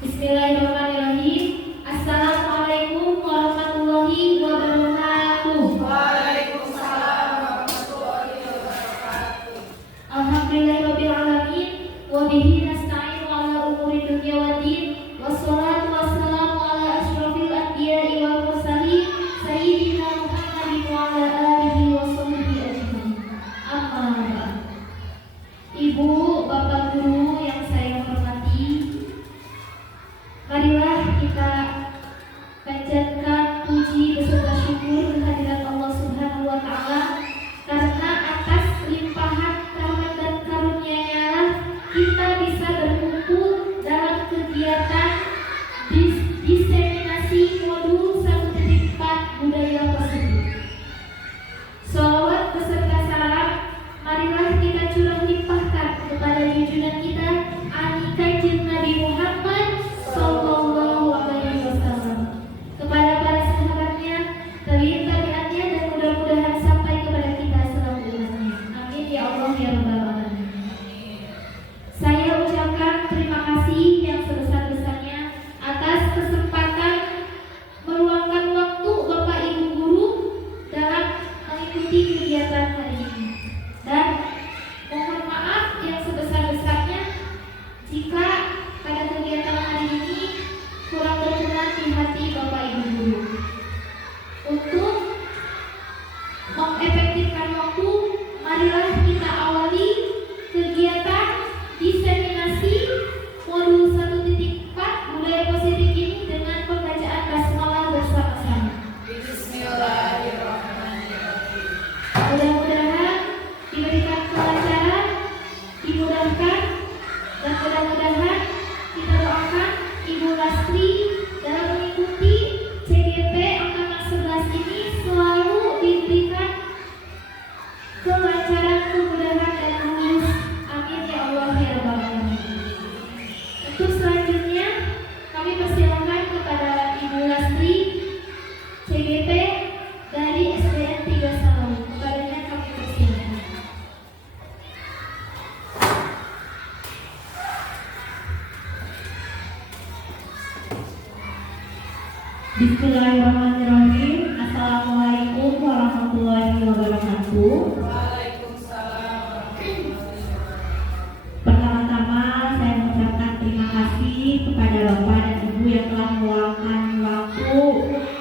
Bismillahirrahmanirrahim. Assalamualaikum warahmatullahi wabarakatuh. Waalaikumsalam warahmatullahi wabarakatuh. Alhamdulillahirabbil alamin wa bihi nasta'inu ala umuri dunya waddin. Wassalatu wassalamu ala asyrofil anbiya'i wal mursalin sayyidina Muhammadin wa ala alihi wa sahbihi ajmain. Amma ba'd. Ibu, Bapak guru yang saya hormati, marilah kita panjatkan puji beserta syukur kehadirat Allah Subhanahu wa taala karena atas limpahan rahmat dan karunia-Nya kita bisa berkumpul dalam kegiatan diseminasi modul 1.4 budaya positif. Sholawat beserta salam marilah kita curah limpahkan kepada junjungan kita Kanjeng Nabi Muhammad Sallallahu Alaihi Wasallam, kepada para sahabatnya, tabi'in-tabi'atnya, dan mudah-mudahan sampai kepada kita selamanya. Amin ya Allah ya Rabbal Alamin. Saya ucapkan terima kasih yang sebesar-besarnya atas kesempatan meluangkan waktu Bapak Ibu guru dalam mengikuti kegiatan hari ini, dan mohon maaf yang sebesar-besarnya jika pada kegiatan hari ini kurang berkenan di hati Bapak Ibu guru. Untuk mengefektifkan waktu, marilah kita awali kegiatan diseminasi modul 1.4 budaya positif ini dengan pembacaan basmalah bersama-sama. Bismillahirrahmanirrahim. Mudah-mudahan diberikan kelancaran, dimudahkan, dan mudah-mudahan kita doakan Ibu Lastri dalam mengikuti CGP angkatan 11 ini selalu diberikan kelancaran, kemudahan, dan lulus. Amin ya Allah ya Rabbal Alamin. Untuk selanjutnya kami persilakan kepada Ibu Lastri CGP dari SDN 3 Salawu. Kepadanya kami persilakan. Bismillahirrahmanirrahim. Assalamualaikum warahmatullahi wabarakatuh. Waalaikumsalam warahmatullahi wabarakatuh. Pertama-tama saya mengucapkan terima kasih kepada Bapak dan Ibu yang telah meluangkan waktu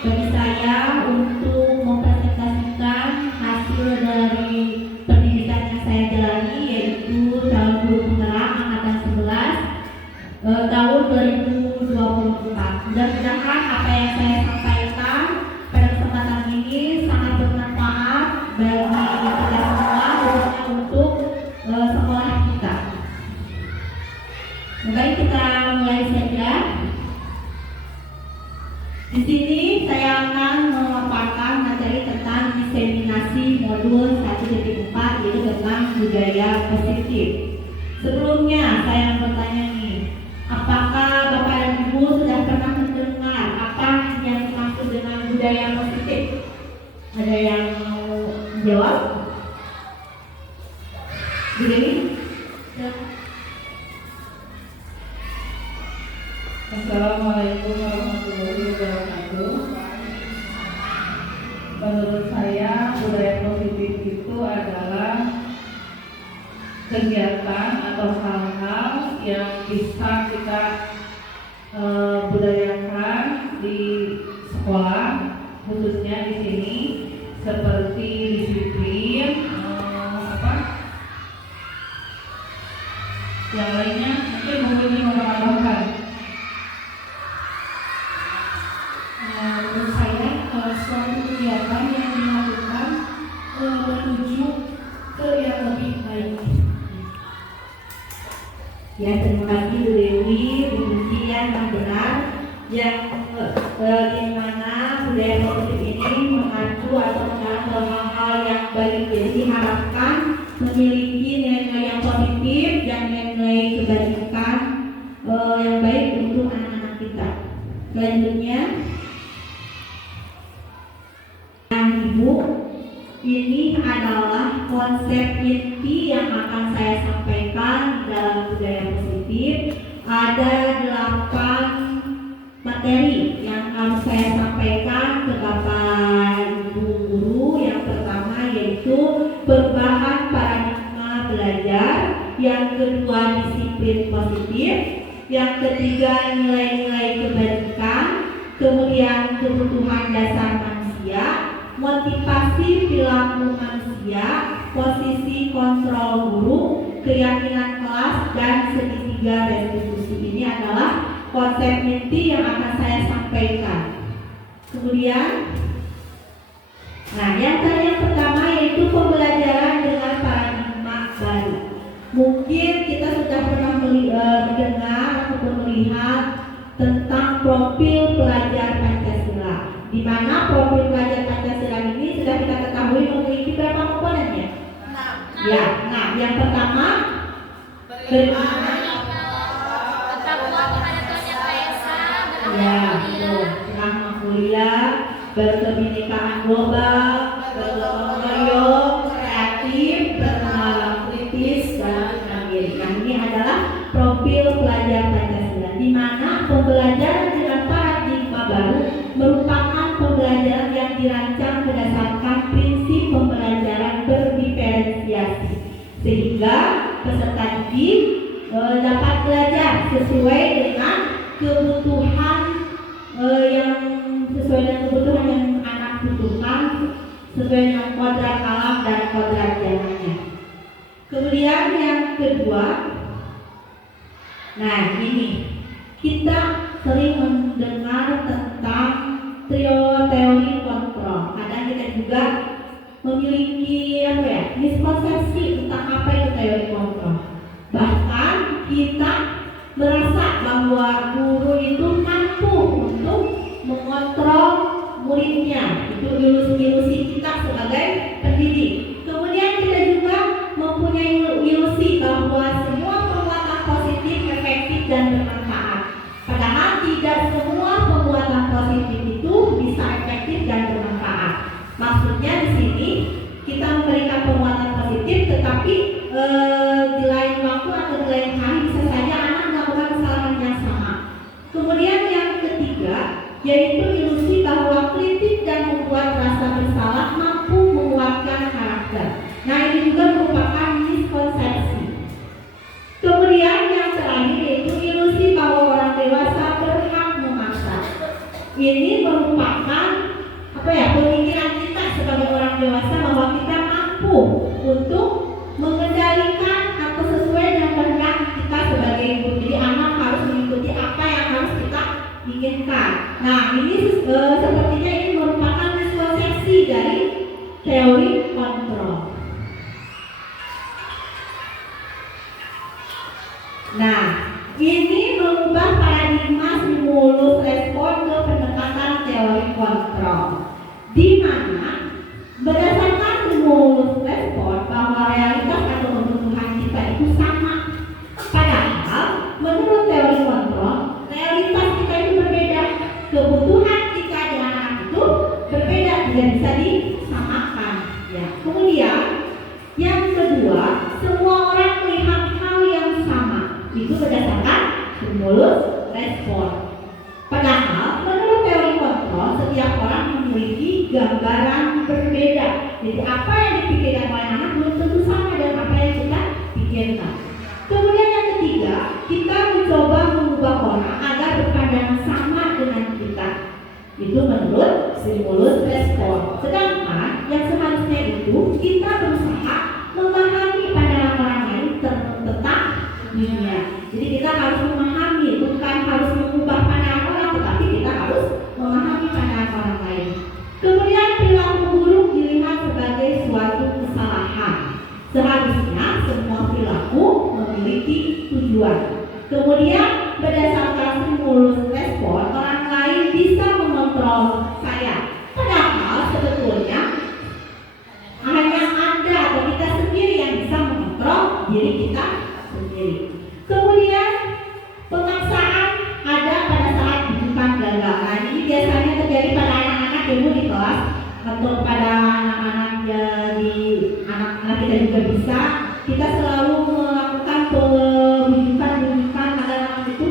bagi saya untuk mempresentasikan hasil dari pendidikan yang saya jalani, yaitu calon guru penggerak angkatan 11 tahun 2024. Mudah-mudahan apa yang saya sampaikan pada kesempatan ini sangat bermanfaat bagi kita semua, khususnya untuk sekolah kita. Baik, kita mulai saja. Di sini saya akan memaparkan materi tentang diseminasi modul 1.4, yaitu tentang budaya positif. Sebelumnya saya bertanya nih, apakah Bapak dan Ibu sudah pernah mendengar apa yang dimaksud dengan budaya positif? Ada yang mau jawab? Bu Dewi? Assalamualaikum warahmatullahi wabarakatuh. Menurut saya budaya positif itu adalah kegiatan atau hal-hal yang bisa kita budayakan di sekolah, khususnya di sini seperti disiplin, yang lainnya mungkin mau menambahkan. Menurut saya suatu kegiatan yang dilakukan menuju ke yang lebih baik. Ya, terima kasih Bu Dewi, Bu Muci yang benar, yang dimana budaya positif ini mengacu atau mengarah ke hal-hal yang baik. Jadi diharapkan memiliki nilai-nilai yang positif dan nilai kebaikan yang baik untuk anak-anak kita. Selanjutnya, Ibu, ini adalah konsep inti yang akan saya sampaikan dalam budaya positif ada 8 materi yang harus saya sampaikan ke Bapak Ibu guru. Yang pertama yaitu perubahan paradigma belajar, yang kedua disiplin positif, yang ketiga nilai-nilai kebajikan, kemudian kebutuhan dasar manusia, motivasi perilaku manusia, posisi kontrol guru, keyakinan kelas, dan segitiga restitusi. Ini adalah konsep inti yang akan saya sampaikan. Kemudian, yang pertama yaitu pembelajaran dengan paradigma baru. Mungkin kita sudah pernah mendengar atau melihat tentang profil pelajar Pancasila, di mana profil pelajar Pancasila ini sudah kita ketahui memiliki berapa komponennya? 6. Ya, yang pertama beriman. Ya, alhamdulillah, berkebinekaan global, bergotong royong, kreatif, bernalar kritis, dan Amerika. Ini adalah profil pelajar Pancasila, di mana pembelajaran dengan paradigma baru merupakan pembelajaran yang dirancang berdasarkan prinsip pembelajaran berdiferensiasi, sehingga peserta didik dapat belajar sesuai dengan kebutuhan yang anak butuhkan, sesuai dengan kodrat alam dan kodrat zamannya. Kemudian yang kedua, ini kita sering mendengar tentang teori kontrol. Kadang kita juga memiliki miskonsepsi tentang apa itu teori kontrol. Bahkan kita merasa bahwa guru itu mampu untuk mengontrol muridnya. Itu ilusi kita sebagai pendidik. Kemudian kita juga mempunyai ilusi bahwa semua perbuatan positif, efektif, dan bermanfaat. Padahal tidak semua perbuatan positif itu bisa efektif dan bermanfaat. Maksudnya di sini kita memberikan perbuatan positif, tetapi di lain waktu atau di lain hari bisa saja anak melakukan kesalahan yang sama. Kemudian yang ketiga yaitu ilusi bahwa kritik dan membuat rasa bersalah mampu menguatkan karakter. Ini juga merupakan miskonsepsi. Kemudian yang terakhir yaitu ilusi bahwa orang dewasa berhak memaksa. Ini merupakan pemikiran kita sebagai orang dewasa bahwa kita mampu untuk mengendalikan atau sesuai dengan kehendak kita sebagai ibu. Jadi anak harus mengikuti apa yang harus kita inginkan. Ini sepertinya ini merupakan miskonsepsi dari teori kontrol. Ini mengubah paradigma stimulus respon ke pendekatan teori kontrol, di mana berdasarkan stimulus respon bahwa realitas atau kebutuhan kita itu sama. Padahal menurut teori kontrol, realitas kita itu berbeda. Kebutuhan kita dengan anak itu berbeda, tidak bisa disamakan. Kemudian yang kedua, semua orang melihat hal yang sama. Itu berdasarkan stimulus respon. Padahal menurut teori kontrol, setiap orang memiliki gambaran berbeda. Jadi apa yang dipikirkan oleh anak belum tentu sama dengan apa yang kita pikirkan. Kemudian yang ketiga, kita mencoba mengubah orang agar berpandangan sama dengan kita. Itu menurut stimulus respon. Sedangkan yang seharusnya itu kita berusaha memahami pandangan orang lain tentang dunia. Jadi kita harus memahami, bukan harus mengubah pandangan orang, tetapi kita harus memahami pandangan orang lain. Kemudian perilaku buruk dilihat sebagai suatu kesalahan. Seharusnya semua perilaku memiliki tujuan. Kemudian berdasarkan stimulus respon, orang lain bisa mengontrol saya. Padahal sebetulnya hanya Anda atau kita sendiri yang bisa mengontrol diri kita sendiri. Kemudian pemaksaan ada pada saat bukan gagal. Ini biasanya terjadi pada anak-anak ilmu di kelas atau pada anak-anak di anak-anak kita juga bisa. Kita selalu melakukan pendidikan agar anak itu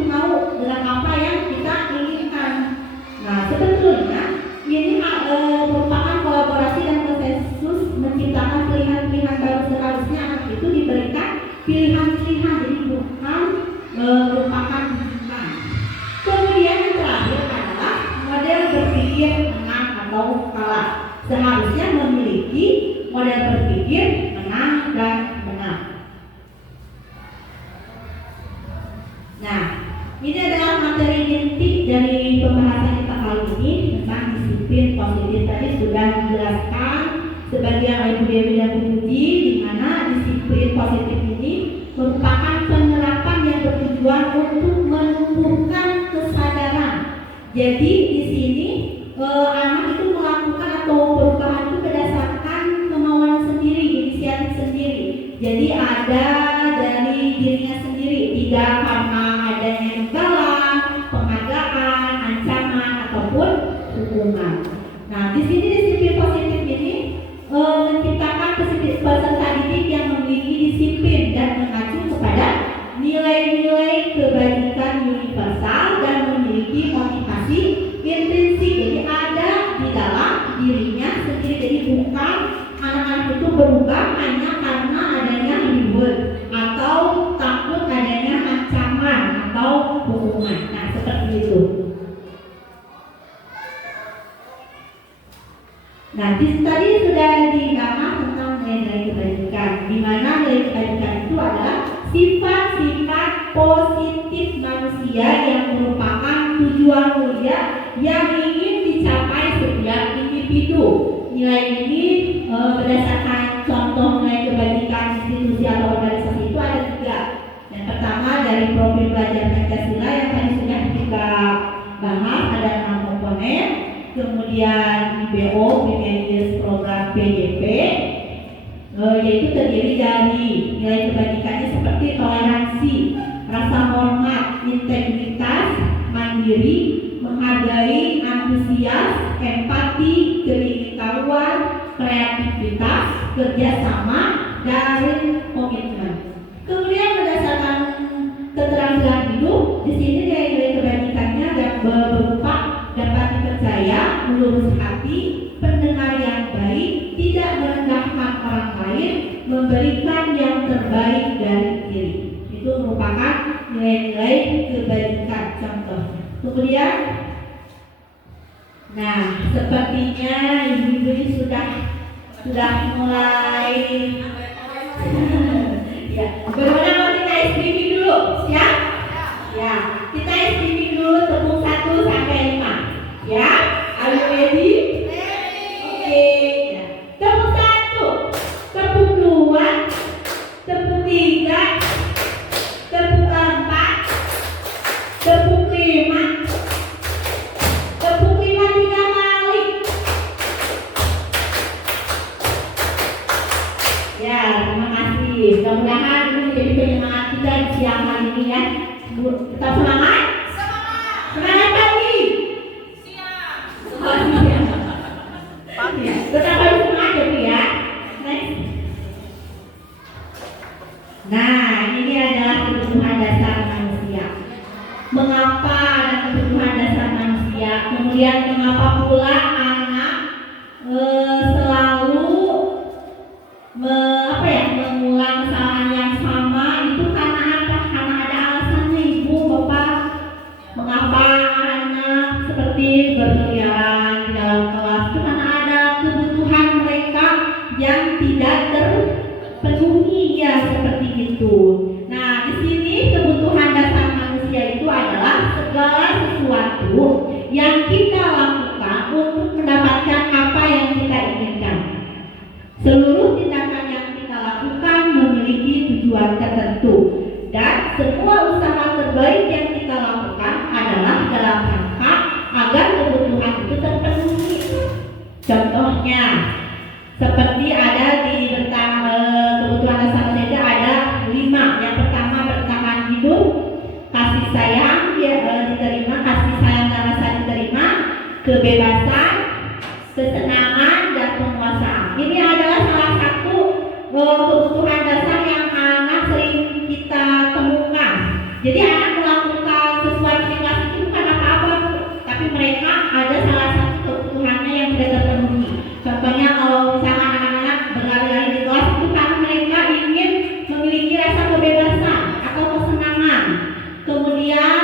Ini adalah materi inti dari pembahasan kita kali ini tentang disiplin positif. Tadi sudah dijelaskan sebagian oleh Bu Dewi dan Bu Budi, di mana disiplin positif ini merupakan penerapan yang bertujuan untuk menumbuhkan kesadaran. Jadi di sini anak itu melakukan atau perubahan itu berdasarkan kemauan sendiri, inisiatif sendiri. Jadi ada dari dirinya sendiri, tidak karena adanya imbalan, penghargaan, ancaman ataupun hukuman. Nah, di sini disiplin positif ini menciptakan peserta didik yang memiliki disiplin dan mengacu kepada nilai-nilai kebajikan universal dan memiliki motivasi intrinsik. Jadi ada di dalam dirinya sendiri. Jadi bukan anak-anak itu berubah hanya karena adanya reward atau takut adanya ancaman atau hukuman. Nah, seperti itu. Nah, tadi sudah dibahas tentang nilai kebajikan, di mana nilai kebajikan itu adalah sifat-sifat positif manusia yang merupakan tujuan mulia yang ingin dicapai setiap individu. Nilai ini berdasarkan contoh nilai kebajikan institusi atau organisasi itu ada 3. Yang pertama dari profil belajar Pancasila yang tadi sudah kita bahas, ada 6 komponen. Kemudian IBO, Bimedia Program PJP, yaitu terdiri dari nilai kebajikannya seperti toleransi, rasa hormat, integritas, mandiri, menghargai, antusias, empati, keingintahuan, kreativitas, kerjasama, dan komitmen. Kemudian berdasarkan keterampilan hidup, di sini nilai kebajikannya berupa dapat dipercaya, melurus hati, pendengar yang baik, tidak merendahkan orang lain, memberikan yang terbaik dari diri. Itu merupakan nilai-nilai kebajikan contohnya. Kemudian, nah sepertinya ibu-ibu ini sudah mulai ya. Bagaimana kalau kita streaming dulu, siap? Ya, kita streaming dulu tepung 1 sampai 5. Ya, are you ready? Oke. Ya. Tepung 1, tepung 2, tepung 3, tepung 4, tepung 5, tepung 5 3 kali. Ya, terima kasih. Mudah-mudahan ini menjadi penyemangat kita di siang hari ini ya. Tetap semangat? Semangat pagi? Tetap harus semangat ya Bu ya. Next. Nah, ini adalah kebutuhan dasar manusia. Mengapa ada kebutuhan dasar manusia? Kemudian mengapa pula anak selalu mengulang kesalahan yang sama? Itu karena apa? Karena ada alasannya Ibu, Bapak. Mengapa anak seperti berkeliaran di dalam kelas? Itu karena ada kebutuhan mereka yang tidak terpenuhi ya, seperti itu. Nah, di sini kebutuhan dasar manusia itu adalah segala sesuatu yang kita lakukan untuk mendapatkan apa yang kita inginkan. Seluruh tindakan yang kita lakukan memiliki tujuan tertentu, dan semua usaha terbaik yang kita lakukan adalah dalam rangka agar kebutuhan itu terpenuhi. Contohnya, seperti ada di kebutuhan dasar manusia ada 5. Yang pertama bertahan hidup, kasih sayang diterima, kasih sayang dan rasa diterima, kebebasan, kesenangan, dan penguasaan. Ini adalah salah satu kebutuhan dasar yang anak sering kita temukan. Jadi anak melakukan sesuatu di kelas itu bukan apa-apa, tapi mereka ada salah satu kebutuhannya yang tidak terpenuhi. Contohnya kalau misalkan anak-anak berlari-lari di kelas itu karena mereka ingin memiliki rasa kebebasan atau kesenangan. Kemudian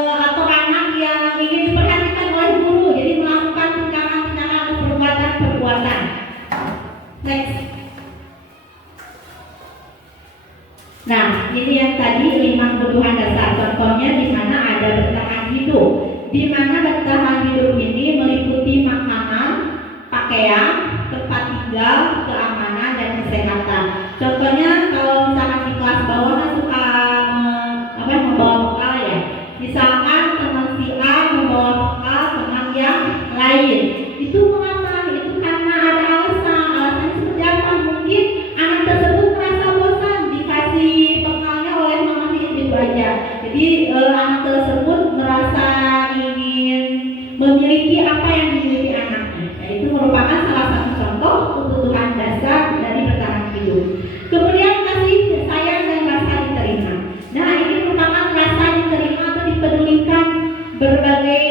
atau anak yang ingin diperhatikan oleh guru, jadi melakukan tindakan-tindakan atau perbuatan-perbuatan. Next. Nah, ini yang tadi 5 kebutuhan dasar. Contohnya di mana ada bertahan hidup. Di mana bertahan hidup ini meliputi makanan, pakaian, tempat tinggal, keamanan, dan kesehatan. Contohnya kalau misalkan di kelas bawah kan suka membawa bekal ya. Misalkan teman si A membawa bekal teman yang lain. Itu mengapa? Itu karena ada alasan. Alasannya seperti apa? Mungkin anak tersebut merasa bosan dikasih bekalnya oleh mamanya itu aja. Jadi anak tersebut merasa ingin memiliki apa yang dimiliki anaknya. Itu merupakan salah satu contoh kebutuhan dasar dari bertahan hidup. Kemudian kasih sayang dan rasa diterima. Nah, ini merupakan rasa diterima atau dipedulikan berbagai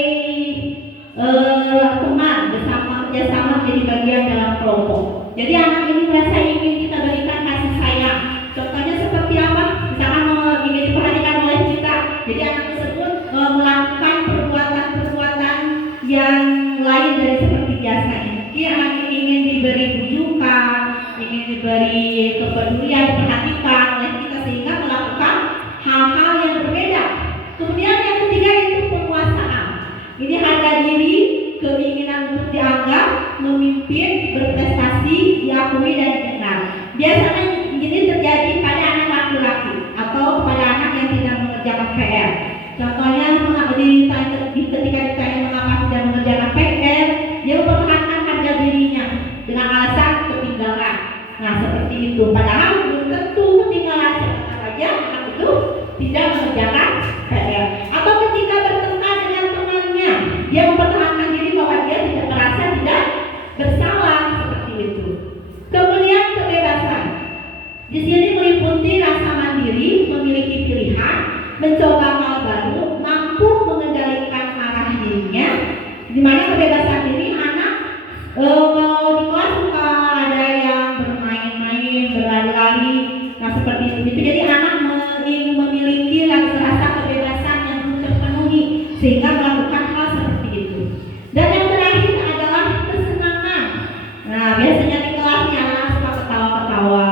teman kerjasama menjadi bagian dalam kelompok. Jadi anak ini merasa ingin kita berikan kasih sayang. Contohnya seperti apa? Misalkan ingin diperhatikan oleh kita. Jadi anak tersebut melakukan perbuatan-perbuatan yang lain dari seperti biasanya. Dia ingin diberi bujukan, ingin diberi kepedulian, diperhatikan oleh kita sehingga melakukan hal-hal yang berbeda. Kemudian yang ketiga itu penguasaan. Ini harga diri, keinginan untuk dianggap, memimpin, berprestasi, diakui dan dikenal. Biasanya ini terjadi pada anak laki-laki atau pada anak yang tidak mengerjakan PR. Contohnya ketika ditanya mengapa tidak mengerjakan PR, dia mempertahankan harga dirinya dengan alasan ketinggalan. Nah, seperti itu. Padahal belum tentu ketinggalan, siapa saja anak itu tidak mengerjakan PR. Atau ketika bertengkar dengan temannya, dia mempertahankan diri bahwa dia tidak merasa tidak bersalah, seperti itu. Kemudian kebebasan. Di sini meliputi rasa mandiri, memiliki pilihan, mencoba hal baru, mampu mengendalikan marah dirinya. Di mana kebebasan diri anak kalau di kelas suka ada yang bermain-main, berlari-lari, nah seperti itu. Jadi anak ingin memiliki rasa kebebasan yang terpenuhi sehingga melakukan hal seperti itu. Dan yang terakhir adalah kesenangan. Nah, biasanya di kelasnya anak suka ketawa-ketawa,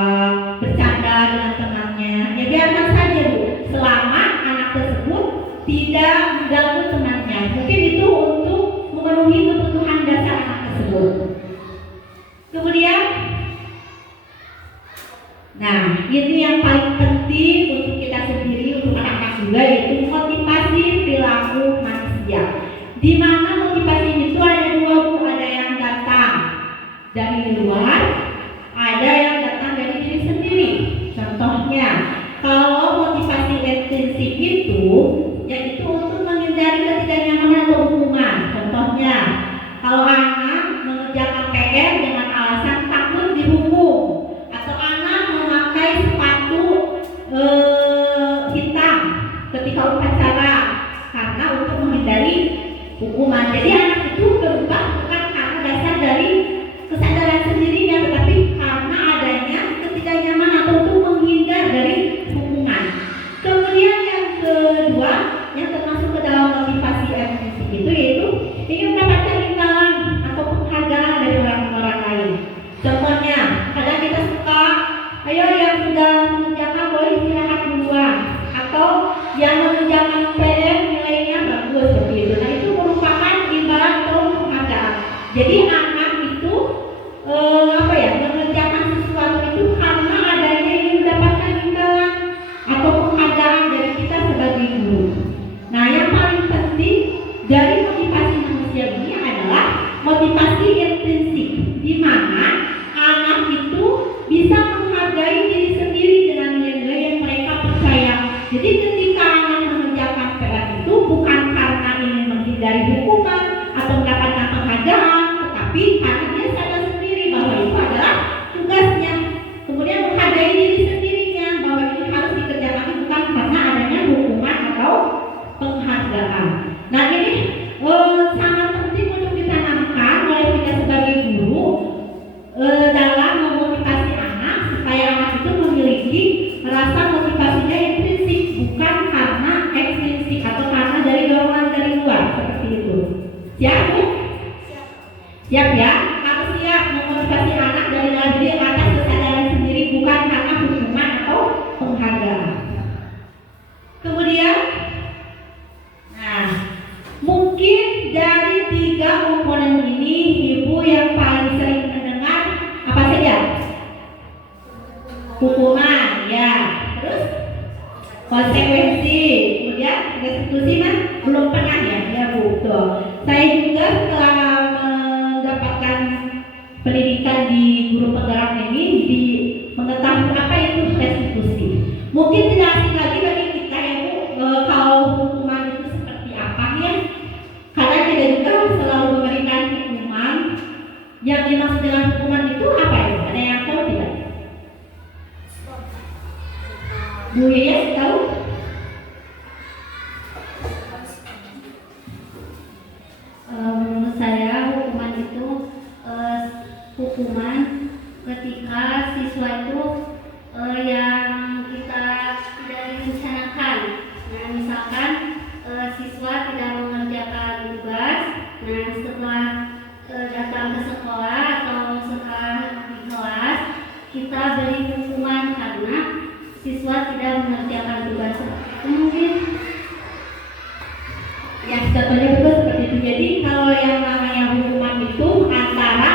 bercanda dengan temannya. Ya biarkan saja Bu, selama anak tersebut tidak mengganggu temannya. Mungkin itu untuk memenuhi kebutuhan dasar anak tersebut. Kemudian, nah ini yang paling penting untuk kita sendiri, untuk anak-anak juga, yaitu motivasi perilaku manusia. Di mana motivasi itu ada dua Bu, ada yang datang dari luar, ada yang datang dari diri sendiri. Contohnya, kalau motivasi intrinsik itu yaitu untuk menghindari ketidaknyamanan atau hukuman. Contohnya, kalau anak mengerjakan PR dengan alasan takut dihukum, atau anak memakai sepatu hitam ketika upacara karena untuk menghindari hukuman. Jadi anak itu berubah bukan karena dasar dari kesadaran sendirinya, tetapi karena adanya ketidaknyamanan atau untuk menghindar dari hukuman. Kemudian yang kedua, yang termasuk ke dalam motivasi intrinsik itu yaitu ingin mendapatkan imbalan atau penghargaan dari orang-orang lain. Contohnya, kadang kita suka, ayo yang sudah mengerjakan boleh istirahat duluan, atau yang mengerjakan PR nilainya bagus, seperti itu. Nah, itu merupakan imbalan atau penghargaan. Jadi anak itu mengerjakan sesuatu itu karena adanya yang mendapatkan imbalan atau penghargaan dari kita sebagai guru. Nah, yang paling penting dari motivasi manusia ini adalah motivasi intrinsik, di mana anak itu bisa menghargai diri sendiri dengan nilai-nilai yang mereka percaya. Jadi ketika anak mengerjakan PR itu bukan karena ingin menghindari hukuman atau mendapatkan penghargaan, tetapi karena dia sadar sendiri bahwa itu adalah tugasnya. Kemudian menghargai diri sendirinya bahwa ini harus dikerjakan bukan karena adanya hukuman atau penghargaan. Nah, ini sangat penting untuk ditanamkan oleh kita sebagai guru dalam memotivasi anak supaya anak itu memiliki rasa motivasinya intrinsik, bukan karena ekstrinsik atau karena dari dorongan dari luar, seperti itu. Siap Bu? Siap ya? Harus siap memotivasi anak dari diri atas kesadaran sendiri, bukan karena hukuman atau penghargaan. belum pernah ya, ya Bu. Betul. Saya juga setelah mendapatkan pendidikan di guru penggerak ini di mengetahui apa itu restitusi. Mungkin tidak asing lagi bagi kita ya Bu, kalau hukuman itu seperti apa ya. Karena kita juga selalu memberikan hukuman. Yang dimaksud dengan hukuman itu apa ya? Ada yang tahu tidak? Bu Yaya tahu? Menurut saya hukuman itu hukuman ketika siswa itu yang kita tidak direncanakan. Nah, misalkan siswa tidak mengerjakan tugas, nah setelah datang ke sekolah atau setelah di kelas kita beri hukuman karena siswa tidak mengerjakan tugas. Mungkin Ya, contohnya betul seperti itu. Jadi kalau yang namanya hukuman itu antara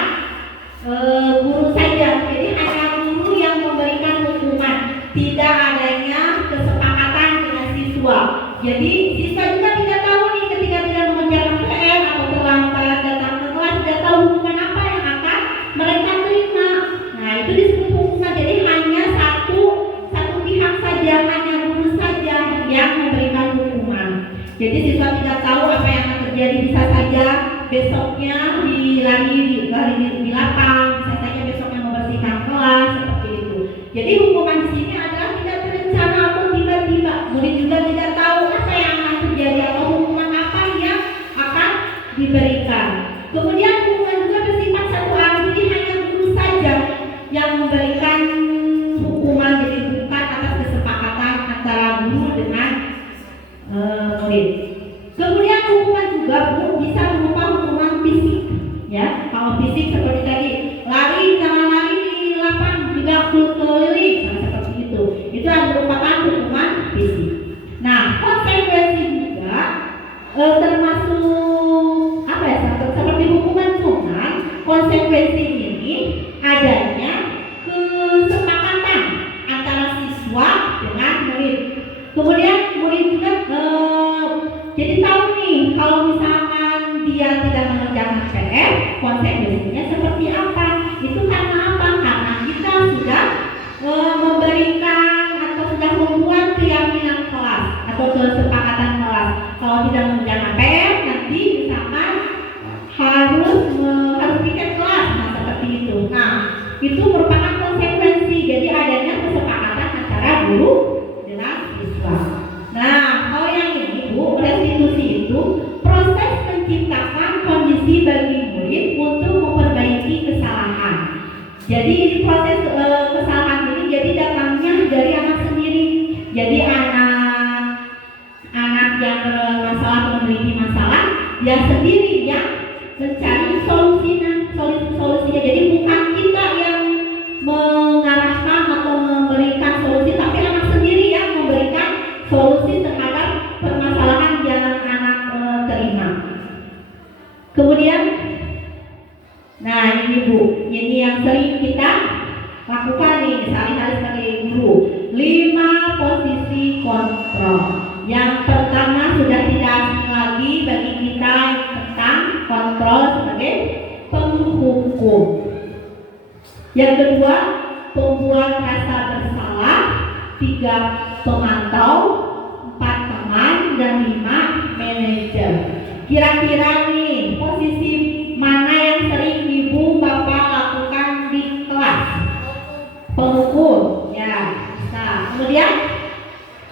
guru saja. Jadi hanya guru yang memberikan hukuman, tidak adanya kesepakatan dengan siswa. Jadi siswa juga tidak tahu nih ketika tidak mengerjakan PR atau terlambat datang ke kelas, tidak tahu hukuman apa yang akan mereka terima. Nah itu disebut hukuman. Jadi hanya satu pihak saja, hanya guru saja yang memberikan hukuman. Jadi siswa tidak tahu apa yang akan terjadi, bisa saja besoknya dilari di lapang, bisa saja besoknya membersihkan kelas seperti itu. Jadi hukuman di sini adalah tidak terencana atau tiba-tiba. Murid juga tidak tahu apa yang akan terjadi atau hukuman apa yang akan diberikan. Kemudian hukuman juga bersifat satu arah, jadi hanya guru saja yang memberikan hukuman, jadi bukan atas kesepakatan antara guru dengan murid. Kemudian hukuman juga Bu bisa berupa hukuman fisik, ya. Kalau fisik seperti tadi lari, jangan lari di lapang, juga keliling, nah, seperti itu. Itu merupakan hukuman fisik. Nah, konsekuensi juga termasuk apa ya? Seperti hukuman sunat. Konsekuensi ini adanya kesepakatan antara siswa dengan murid. Kemudian murid juga jadi tahu nih kalau misalkan dia tidak mengerjakan PR, konsekuensinya seperti apa. Itu karena apa? Karena kita sudah memberikan atau sudah membuat keyakinan kelas atau kesepakatan kelas. Kalau tidak mengerjakan PR, nanti misalkan harus tiket kelas, nah seperti itu. Nah itu merupakan konsekuensi. Jadi adanya kesepakatan antara guru dengan siswa. Nah, kalau yang ini Bu, restitusi itu proses menciptakan kondisi bagi murid untuk memperbaiki kesalahan. Jadi ini proses kesalahan ini jadi datangnya dari anak sendiri. Jadi anak yang bermasalah atau memiliki masalah, dia sendiri yang mencari solusinya. Jadi bukan kita yang mengarahkan atau memberikan solusi, tapi anak sendiri yang memberikan solusi terhadap permasalahan yang anak terima. Kemudian, nah ini Bu, ini yang sering kita lakukan nih sehari-hari sebagai guru. 5 posisi kontrol. Yang pertama sudah tidak asing lagi bagi kita tentang kontrol sebagai penghukum. Yang kedua, pembuat rasa bersalah. 3, pemantau. 4, teman. Dan 5, manajer. Kira-kira nih posisi mana yang sering Ibu Bapak lakukan di kelas? Penghukum, ya. Nah, kemudian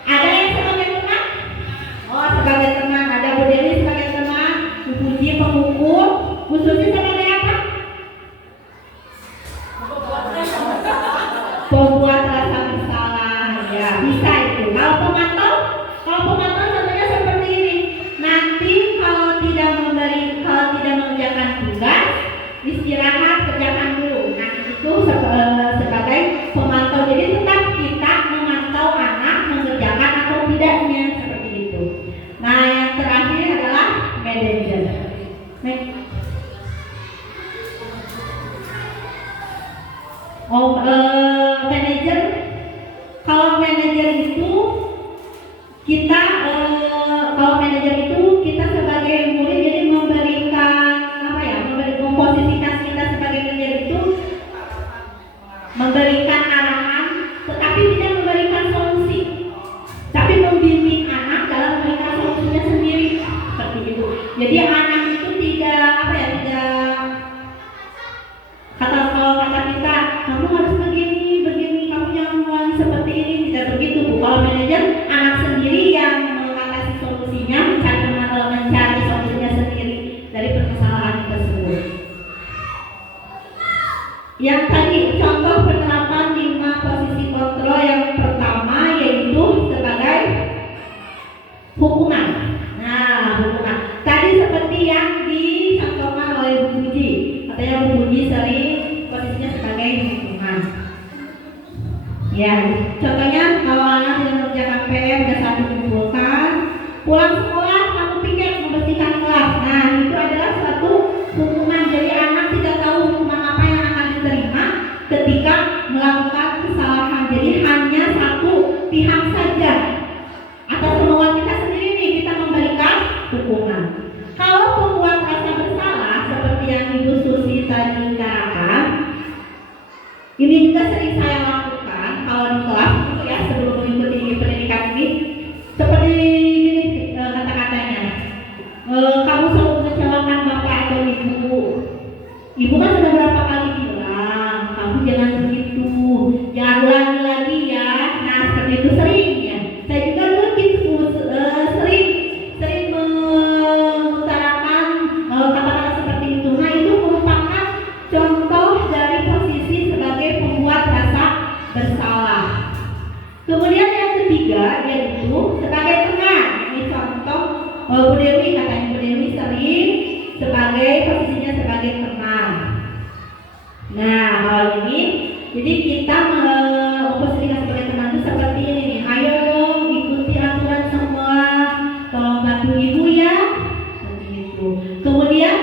ada yang sebagai teman? Oh, sebagai teman. Ada Bu Dewi sebagai teman, Bu Puji penghukum, Bu Susi sebagai apa? Pembuat rasa bersalah, ya bisa itu. Kalau pemantau contohnya seperti ini. Nanti kalau tidak mengerjakan tugas, istirahat, kerjakan dulu. Nah itu sebagai pemantau. Jadi tetap kita memantau anak mengerjakan atau tidaknya seperti itu. Nah yang terakhir adalah manajer. Manajer, kalau manajer itu kita kalau manajer itu Jadi anak itu tidak apa ya, tidak kalau kata kita kamu harus begini, kamu jangan mulai seperti ini, tidak begitu Bu. Kalau manajer anak sendiri yang mengatasi solusinya, mencari solusinya sendiri dari permasalahan tersebut. Yang tadi contoh penerapan 5 posisi kontrol yang pertama yaitu sebagai hukuman. Nah, hukuman. Tadi seperti yang dicontohkan oleh Bu Puji, katanya Bu Puji sering posisinya sebagai hukuman. Ya, contohnya kalau anak tidak mengerjakan PR sudah satu kumpulkan, pulang sekolah kamu pikir membersihkan kelas. Nah, itu adalah suatu hukuman. Jadi anak tidak tahu hukuman apa yang akan diterima ketika melakukan kesalahan. Jadi hanya satu pihak saja. Atas kemauan kita sendiri nih kita memberikan hukuman. Kalau pembuat rasa bersalah seperti yang Ibu Susi tadi utarakan, ini juga sering saya lakukan kalau di kelas gitu ya, sebelum mengikuti pendidikan ini. Seperti ini kata-katanya, kamu selalu mengecewakan bapak atau ibu. Ibu kan sudah berapa kali bilang, kamu jangan begitu, jangan ulangi lagi ya. Nah seperti itu sering ya. Saya juga dulu gitu, sering mengutarakan kata-kata seperti itu. Nah itu merupakan contoh dari posisi sebagai pembuat rasa bersalah. Kemudian yang ketiga yaitu sebagai teman. Ini contoh Bu Dewi, katanya Bu Dewi sering sebagai posisinya sebagai teman. Nah hal ini jadi kita memposisikan sebagai teman itu seperti ini nih. Ayo dong ikuti aturan semua, tolong bantu ibu ya, seperti itu. Kemudian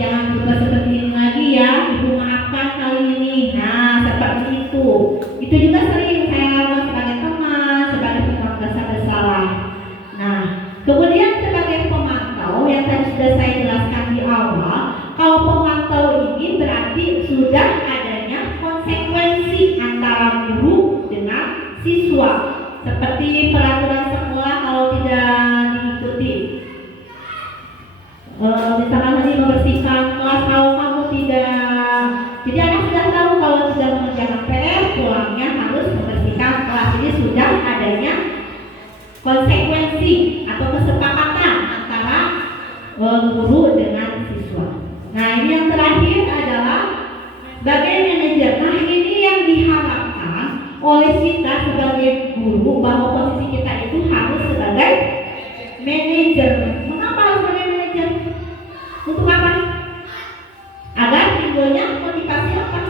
jangan berubah seperti ini lagi ya, ibu maafkan kali ini. Nah seperti itu. Itu juga sering saya lakukan sebagai teman, sebagai pembuat rasa bersalah. Nah kemudian sebagai pemantau yang tadi sudah saya jelaskan di awal, kalau pemantau ini berarti sudah adanya konsekuensi antara guru dengan siswa, seperti peraturan sekolah kalau tidak diikuti. Misalkan tadi membersihkan kelas kalau kamu tidak, jadi anak sudah tahu kalau tidak mengerjakan PR pulangnya harus membersihkan kelas. Jadi sudah adanya konsekuensi atau kesepakatan antara guru dengan siswa. Nah ini yang terakhir adalah sebagai manajer. Nah ini yang diharapkan oleh kita sebagai guru, bahwa posisi kita itu harus sebagai manajer. Mengapa harus sebagai manajer? Untuk apa? Agar timbulnya motivasi apa?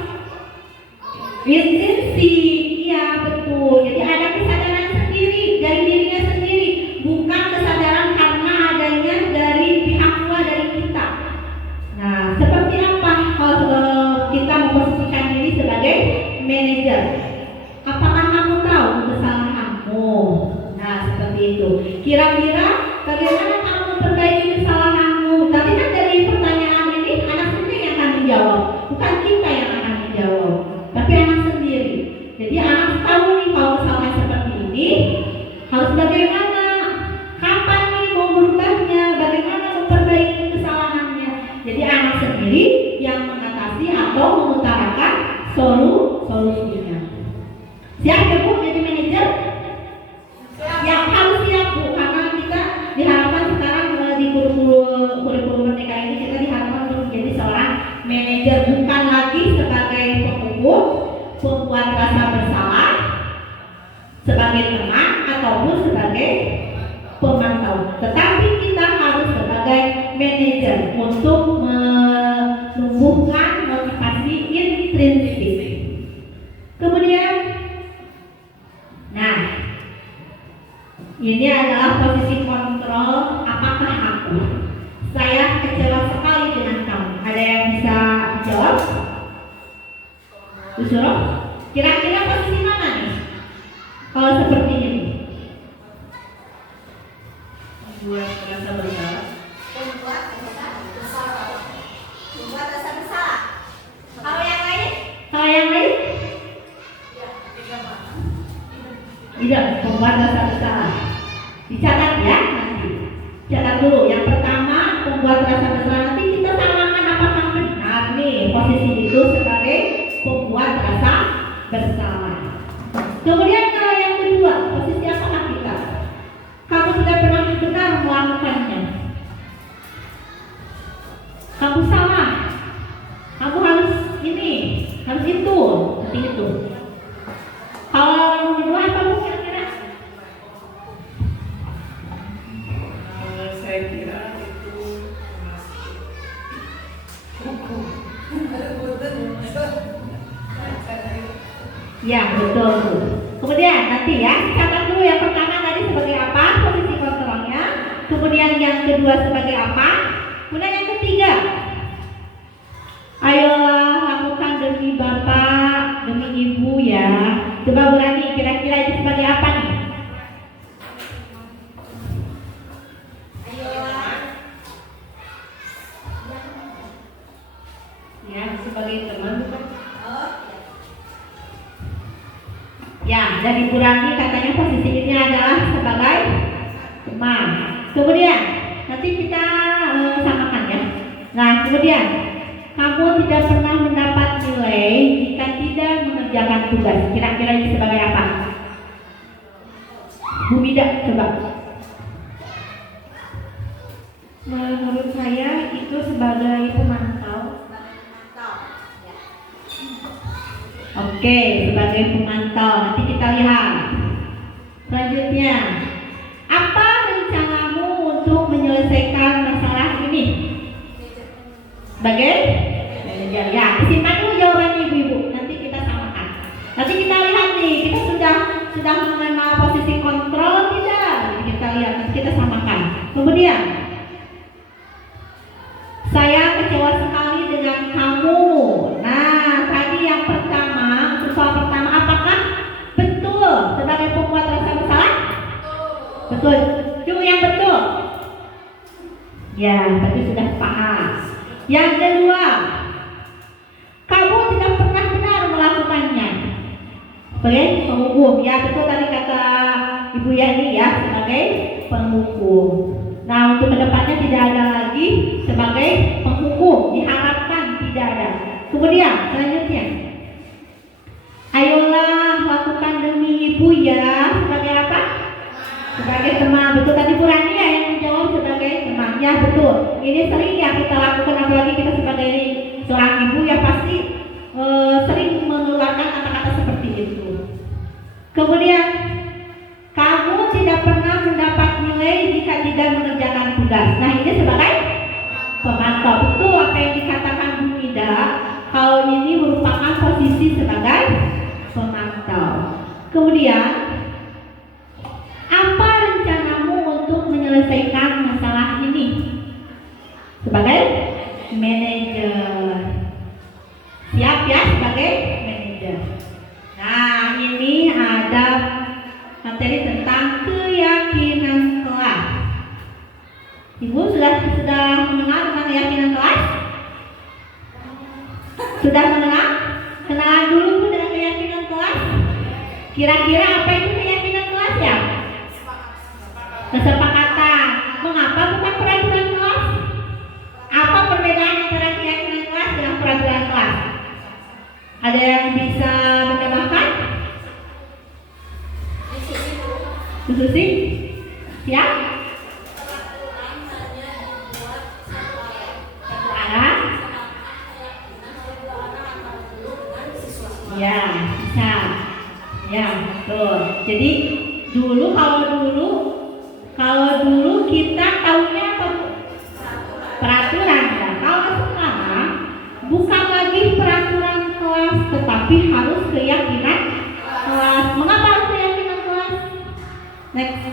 Intrinsik. Iya betul. Jadi ada kesadaran sendiri dari dirinya sendiri, bukan kesadaran karena adanya dari pihak luar, dari kita. Nah seperti apa kalau kita memposisikan diri sebagai manajer? Apakah kamu tahu kesalahanmu? Nah seperti itu. Kira-kira bagaimana kamu memperbaiki kesalahanmu? Tapi kan dari pertanyaan ini anak sendiri yang akan menjawab, bukan kita yang akan menjawab, tapi anak sendiri. Jadi anak tahu nih kalau kesalahan seperti ini harus bagaimana, kapan nih mau berubahnya, bagaimana memperbaiki kesalahannya. Jadi anak sendiri yang mengatasi atau mengutarakan solusinya. Siap ya Bu jadi manajer? Yang harus siap Bu, karena kita diharapkan sekarang di kurikulum Merdeka ini kita diharapkan untuk menjadi seorang manajer, bukan lagi sebagai penghukum, pembuat rasa bersalah, sebagai teman ataupun sebagai pemantau, tetapi kita harus sebagai manajer untuk menumbuhkan motivasi intrinsik. Kemudian, nah ini adalah posisi kontrol. Apakah aku? Saya kecewa sekali dengan kamu. Ada yang bisa jawab? Disuruh? Kira-kira posisi mana nih? Kalau seperti ini? Membuat rasa bersalah. Membuat rasa bersalah. Kalau yang lain? Kalau yang lain? Tidak, membuat rasa bersalah. Dicatat ya nanti. Catat dulu. Yang pertama posisi itu sebagai pembuat rasa bersalah. Kemudian kalau yang kedua, posisi apakah kita? Kamu sudah pernah benar melakukannya. Kamu salah. Kamu harus ini, harus itu, seperti itu. Kalau yang kedua apa Bu kira-kira? Saya kira itu masih hukum. Ya betul Bu. Kemudian nanti ya, catat dulu yang pertama tadi sebagai apa posisi kontrolnya. Kemudian yang kedua sebagai apa. Kemudian yang ketiga, ayolah lakukan demi Bapak, demi Ibu ya. Coba berani kira-kira itu sebagai apa nih? Ya, sebagai teman bukan? Ya, dari Bu Rani katanya posisi ini adalah sebagai teman. Kemudian nanti kita samakan ya. Nah, kemudian kamu tidak pernah mendapat nilai jika tidak mengerjakan tugas. Kira-kira ini sebagai apa? Bu Mida, coba. Menurut saya itu sebagai pemantau. Oke, sebagai pemantau. Nanti kita lihat. Selanjutnya, apa rencanamu untuk menyelesaikan masalah ini? Sebagai manajer. Ya, disimpan dulu jawabannya Ibu-ibu. Nanti kita samakan. Nanti kita lihat nih, kita sudah mengenal posisi kontrol tidak? Jadi kita lihat, nanti kita samakan. Kemudian, saya kecewa sekali dengan kamu. Nah, tadi yang pertama, soal pertama, apakah betul sebagai pembuat rasa bersalah? Betul. Cuma yang betul. Ya, tadi sudah paham. Yang kedua, kamu tidak pernah benar melakukannya. Oke, penghukum. Ya, betul tadi kata Ibu Yani ya, sebagai penghukum. Nah, untuk kedepannya tidak ada lagi sebagai penghukum, diharapkan tidak ada. Kemudian selanjutnya, ayolah lakukan demi Ibu ya, sebagai apa? Sebagai teman. Betul tadi Bu Rani ya yang menjawab sebagai teman. Ya betul. Ini sering ya kita lakukan, apalagi kita sebagai seorang ibu ya pasti sering mengeluarkan kata-kata seperti itu. Kemudian, kamu tidak pernah mendapat nilai jika tidak mengerjakan tugas. Nah, ini sebagai pemantau. Betul apa yang dikatakan Bu Mida. Kalau ini merupakan posisi sebagai pemantau. Kemudian, apa rencanamu untuk menyelesaikan masalah ini? Sebagai manajer. Siap ya sebagai manajer. Nah, ini ada materi tentang keyakinan kelas. Ibu sudah mengenal tentang keyakinan kelas? Sudah mengenal? Kenalan dulu Bu dengan keyakinan kelas. Kira-kira apa itu keyakinan kelas ya? Kesepakatan. Mengapa bukan peraturan kelas? Apa perbedaan antara keyakinan kelas dengan peraturan kelas? Ada yang bisa menambahkan? Bu Susi? Siap? Ya, bisa. Ya, betul. Jadi kalau dulu kita tahunya apa? Peraturan ya. Kalau sekarang bukan lagi peraturan kelas, tetapi harus keyakinan kelas. Mengapa harus keyakinan kelas? Next.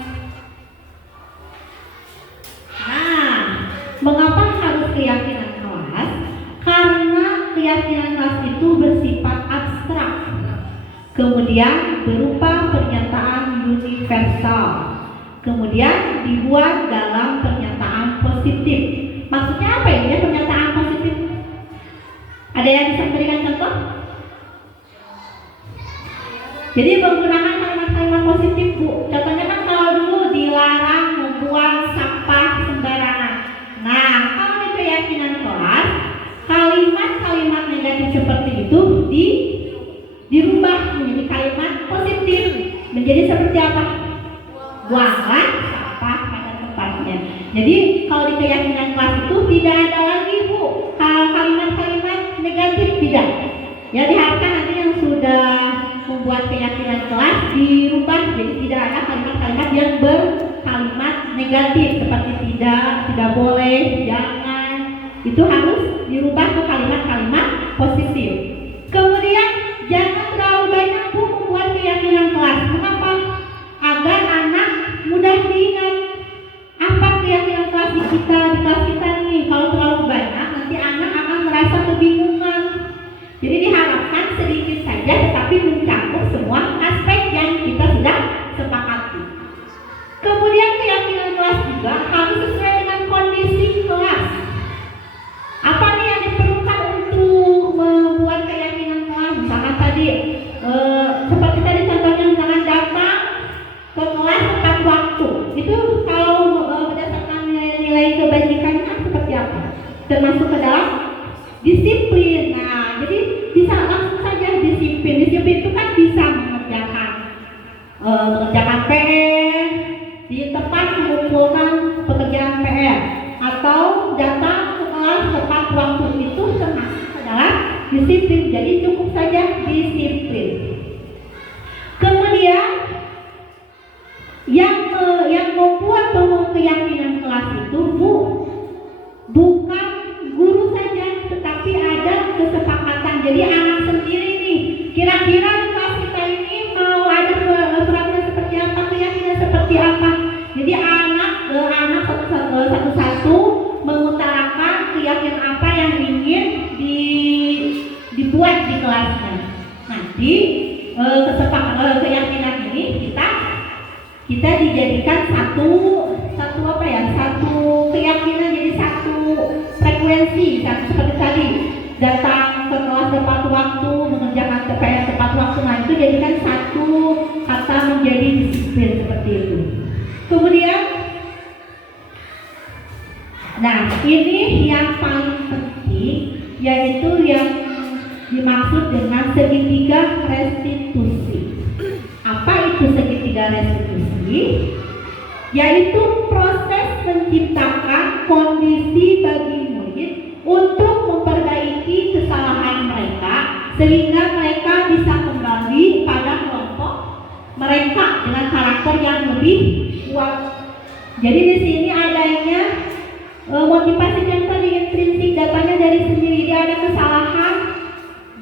Nah, mengapa harus keyakinan kelas? Karena keyakinan kelas itu bersifat abstrak, kemudian berupa pernyataan universal, kemudian dibuat dalam pernyataan positif. Maksudnya apa ini ya pernyataan positif? Ada yang bisa memberikan contoh? Jadi menggunakan kalimat-kalimat positif Bu. Contohnya kan kalau dulu dilarang membuang sampah sembarangan. Nah, kalau di keyakinan kelas, kalimat-kalimat negatif negatif seperti itu dirubah menjadi kalimat positif. Menjadi seperti apa? Buanglah sampah pada tempatnya. Jadi kalau di keyakinan kelas itu tidak ada lagi Bu kalimat-kalimat negatif, tidak. Ya diharapkan nanti yang sudah membuat keyakinan kelas dirubah jadi tidak ada kalimat-kalimat yang berkalimat negatif seperti tidak boleh, jangan. Itu harus dirubah ke kalimat-kalimat positif. Kemudian jangan terlalu banyak Bu membuat keyakinan kelas. Mengapa? Agar anak mudah diingat. Apa keyakinan kelas di kelas kita nih? Kalau terlalu banyak nanti anak akan merasa kebingungan. Jadi diharapkan sedikit saja tetapi mencakup semua aspek yang kita sudah sepakati. Kemudian keyakinan kelas juga harus sesuai dengan kondisi kelas. Apa nih yang diperlukan untuk membuat keyakinan kelas? Misalkan tadi seperti tadi contohnya misalkan datang ke kelas tepat waktu. Itu kalau berdasarkan nilai kebajikannya seperti apa? Termasuk ke dalam disiplin. Nah, jadi bisa langsung saja disiplin. Disiplin itu kan bisa mengerjakan PR di tempat mengumpulkan pekerjaan PR atau datang ke kelas tepat waktu, itu termasuk adalah disiplin. Jadi cukup saja disiplin. Kemudian yang membuat keyakinan kelas itu bukan guru saja, tetapi ada kesepakatan. Jadi anak sendiri nih, kira-kira di kelas kita ini mau ada suratnya seperti apa, keyakinan seperti apa. Jadi anak satu-satu mengutarakan keyakinan apa yang ingin dibuat di kelasnya. Nanti keyakinan ini kita dijadikan satu keyakinan, jadi satu frekuensi, seperti tadi datang ke kelas tepat waktu, mengerjakan PR tepat waktu. Nah itu jadikan satu kata menjadi disiplin seperti itu. Kemudian, nah ini yang paling penting, yaitu yang dimaksud dengan segitiga restitusi. Apa itu segitiga restitusi? Yaitu proses menciptakan kondisi bagi murid untuk memperbaiki kesalahan mereka sehingga mereka bisa kembali pada kelompok mereka dengan karakter yang lebih kuat. Jadi di sini adanya motivasi yang tadi intrinsik, datanya dari sendiri. Dia ada kesalahan,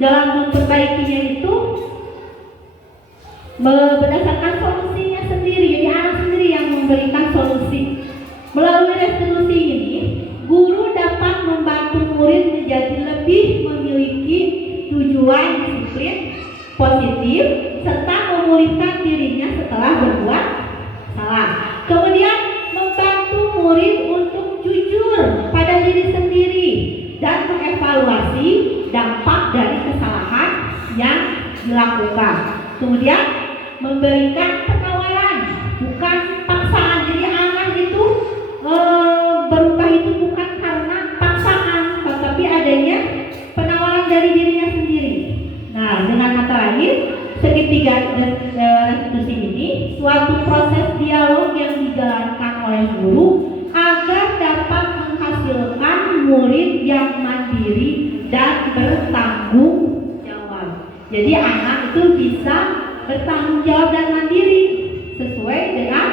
dalam memperbaikinya itu berdasarkan solusinya sendiri. Jadi anak sendiri yang memberikan solusi. Melalui restitusi ini, guru dapat membantu murid menjadi lebih memiliki tujuan disiplin positif serta memulihkan dirinya setelah berbuat salah. Kemudian membantu murid untuk jujur pada diri sendiri dan mengevaluasi dampak dari kesalahan yang dilakukan. Kemudian memberikan penawaran, bukan paksaan. Jadi anak itu berubah itu bukan karena paksaan, tetapi adanya penawaran dari dirinya sendiri. Nah, dengan kata lain, segitiga restitusi ini suatu proses dialog yang dijalankan oleh guru agar dapat menghasilkan murid yang mandiri dan bertanggung jawab. Jadi anak itu bisa bertanggung jawab dan mandiri sesuai dengan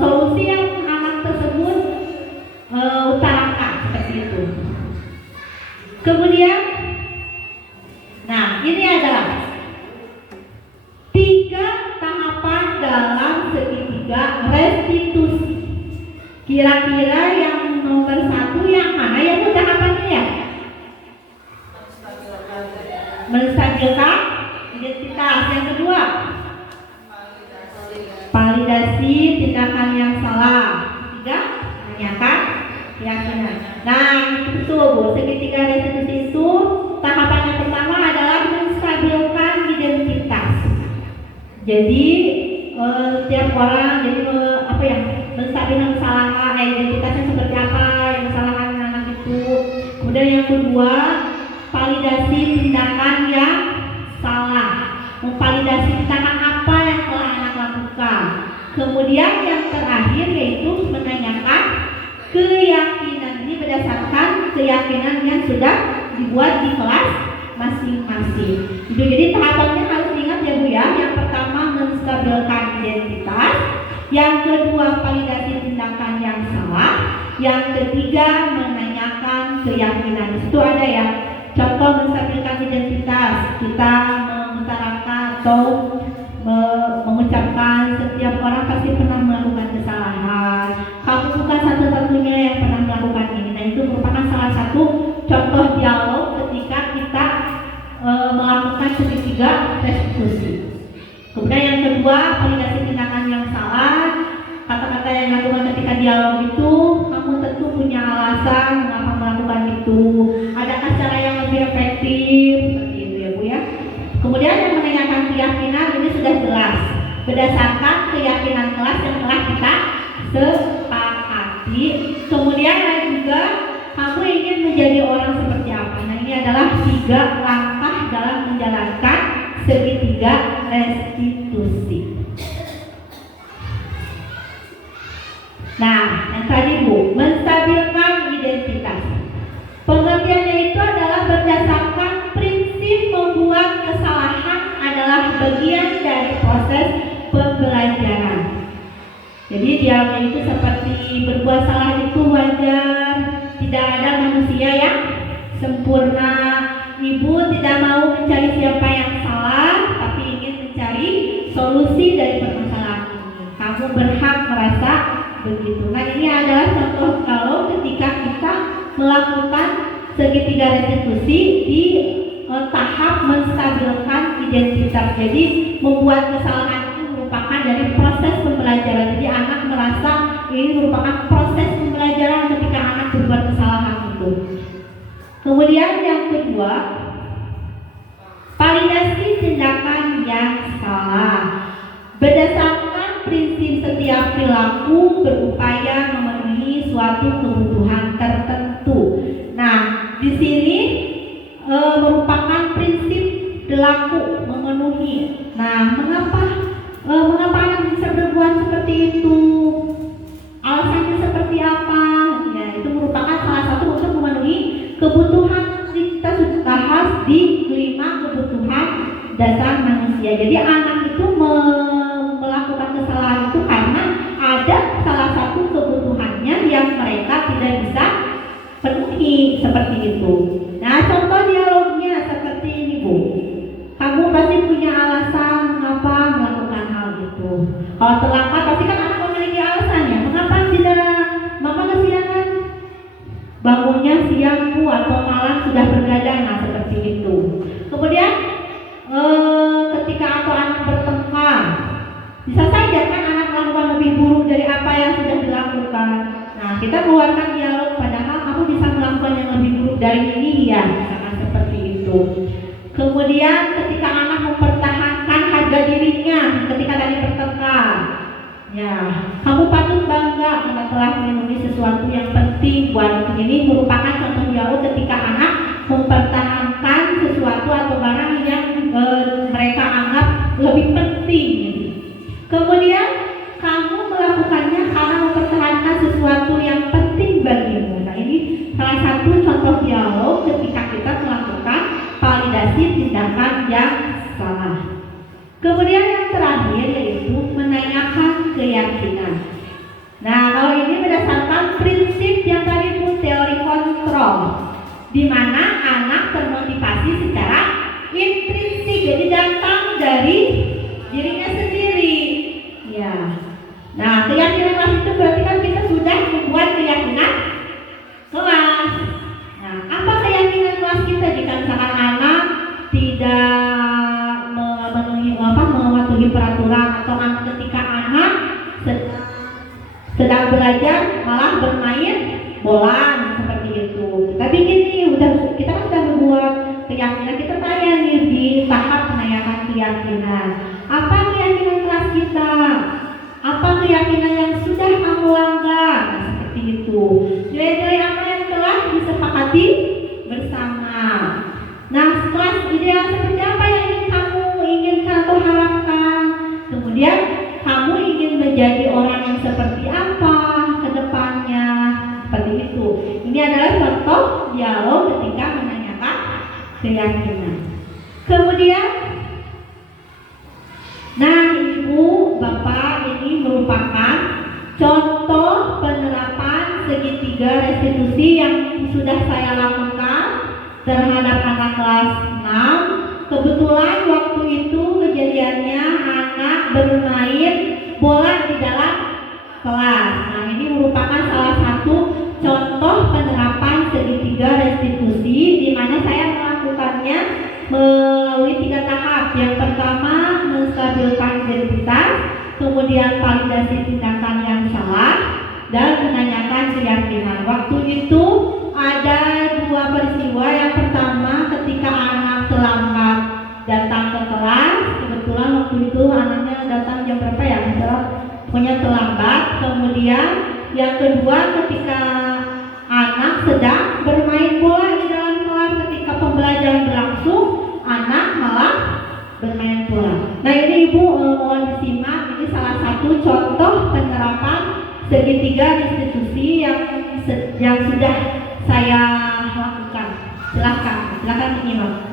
solusi yang anak tersebut utarakan, seperti itu. Kemudian, nah ini adalah 3 tahapan dalam segitiga restitusi. Kira-kira yang nomor 1 yang mana yang tahapannya ya? Menstabilkan identitas. Yang kedua, validasi tindakan yang salah. Ketiga, menanyakan keyakinan. Nah, itu Bu, segitiga restitusi itu tahapan yang pertama adalah menstabilkan identitas. Jadi setiap orang jadi menstabilkan kesalahan identitasnya seperti apa yang kesalahan anak itu. Kemudian yang kedua, keyakinan ini berdasarkan keyakinan yang sudah dibuat di kelas masing-masing. Jadi tahapannya harus diingat ya Bu ya. Yang pertama menstabilkan identitas, yang kedua validasi tindakan yang salah, yang ketiga menanyakan keyakinan. Itu ada ya. Contoh menstabilkan identitas, kita mengutarakan atau mengucapkan setiap orang pasti pernah melakukan kesalahan. Kamu bukan satu-satunya yang pernah melakukan ini. Nah itu merupakan salah satu contoh dialog ketika kita melakukan segitiga restitusi. Kemudian yang kedua validasi tindakan yang salah. Kata-kata yang dilakukan ketika dialog itu, kamu tentu punya alasan mengapa melakukan itu. Adakah cara yang lebih efektif? Seperti itu ya Bu ya. Kemudian yang menanyakan keyakinan ini sudah jelas berdasarkan keyakinan kelas yang telah kita sepakati. Kemudian ada juga kamu ingin menjadi orang seperti apa. Nah ini adalah 3 langkah dalam menjalankan segitiga restitusi. Nah, yang tadi Bu, menstabilkan identitas. Pengertiannya itu adalah berdasarkan prinsip membuat kesalahan adalah bagian dari proses pembelajaran. Jadi dialognya itu seperti berbuat salah itu wajar. Tidak ada manusia yang sempurna. Ibu tidak mau mencari siapa yang salah, tapi ingin mencari solusi dari permasalahan ini. Kamu berhak merasa begitu. Nah ini adalah contoh kalau ketika kita melakukan segitiga restitusi di tahap menstabilkan identitas. Jadi membuat kesalahan itu merupakan dari proses pembelajaran. Jadi anak merasa ini merupakan proses pembelajaran ketika anak berbuat kesalahan itu. Kemudian yang kedua, validasi tindakan yang salah. Berdasarkan prinsip setiap perilaku berupaya memenuhi suatu kebutuhan tertentu. Nah, di sini merupakan prinsip perilaku memenuhi. Nah, mengapa anak bisa berbuat seperti itu? Alasannya seperti apa? Ya, itu merupakan salah satu untuk memenuhi kebutuhan. Kita sudah bahas di 5 kebutuhan dasar manusia. Jadi anak itu melakukan kesalahan itu karena ada salah satu kebutuhannya yang mereka tidak bisa penuhi seperti itu. Nah, contoh dialognya seperti ini Bu. Kamu pasti punya alasan mengapa melakukan hal itu. Kalau terlambat pasti kan anak memiliki alasannya. Mengapa tidak Mama kesiangan? Bangunnya siang Bu atau malam sudah bergadang, nah seperti itu. Kemudian ketika atau anak bertengkar, bisa saja kan anak melakukan lebih buruk dari apa yang sudah dilakukan. Nah kita keluarkan dialog, padahal kamu bisa melakukan yang lebih buruk dari ini ya, misalkan seperti itu. Kemudian ketika anak mempertahankan harga dirinya ketika tadi bertengkar, ya kamu patut bangga karena telah melindungi sesuatu yang penting buat ini. Merupakan contoh dialog ketika anak mempertahankan sesuatu atau barang yang mereka anggap lebih penting. Kemudian kamu melakukannya karena mempertahankan sesuatu yang penting bagimu. Nah ini salah satu contoh dialog ketika kita melakukan validasi tindakan yang salah. Kemudian yang terakhir yaitu menanyakan keyakinan. Nah kalau ini berdasarkan prinsip yang tadi pun teori kontrol, di mana anak termotivasi secara intrinsik, jadi datang dari dirinya sendiri. Ya. Nah keyakinan kelas itu berarti kan kita sudah membuat keyakinan kelas. Nah apa keyakinan kelas kita jika misalkan anak tidak mematuhi peraturan atau ketika anak sedang belajar malah bermain bola seperti itu. Tapi gini, kita kan sudah membuat keyakinan, kita tanya nih di tahap menanyakan keyakinan. Apa keyakinan kelas kita? Apa keyakinan yang sudah kamu langgar? Nah, seperti itu. Nilai-nilai apa yang telah disepakati bersama. Nah, kelas ideal seperti apa yang kamu inginkan atau harapkan? Kemudian kamu ingin menjadi orang yang seperti apa ke depannya? dialog ketika menanyakan keyakinan. Kemudian, nah Ibu, Bapak, ini merupakan contoh penerapan segitiga restitusi yang sudah saya lakukan terhadap anak kelas 6. Kebetulan waktu itu kejadiannya anak bermain bola di dalam kelas. Nah, ini merupakan salah satu contoh penerapan segitiga restitusi di mana saya melakukannya melalui 3 tahap. Yang pertama, menstabilkan identitas, kemudian validasi tindakan yang salah, dan menanyakan keyakinan. Waktu itu ada 2 peristiwa. Yang pertama, ketika anak terlambat datang ke kelas. Kebetulan waktu itu anaknya datang jam berapa ya? Pokoknya terlambat. Kemudian yang kedua, ketika anak sedang bermain bola di dalam kelas, ketika pembelajaran berlangsung, anak malah bermain bola. Nah, ini Ibu mohon disimak. Ini salah satu contoh penerapan segitiga restitusi yang sudah saya lakukan. Silakan menyimak.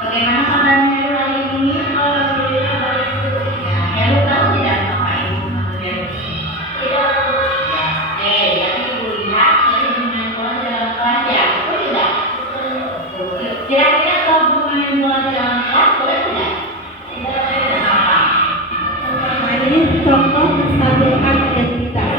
Bagaimana kabarnya Heru hari ini? Ya, Heru tahu tidak apa Ibu mengerjakan ini? Tidak. Jadi Ibu lihat Heru bermain bola di dalam kelas ya? Betul tidak? Betul. Kira-kira kalau bermain bola di dalam kelas boleh tidak? Tidak. Kenapa? Nah, ini contoh menstabilkan identitas.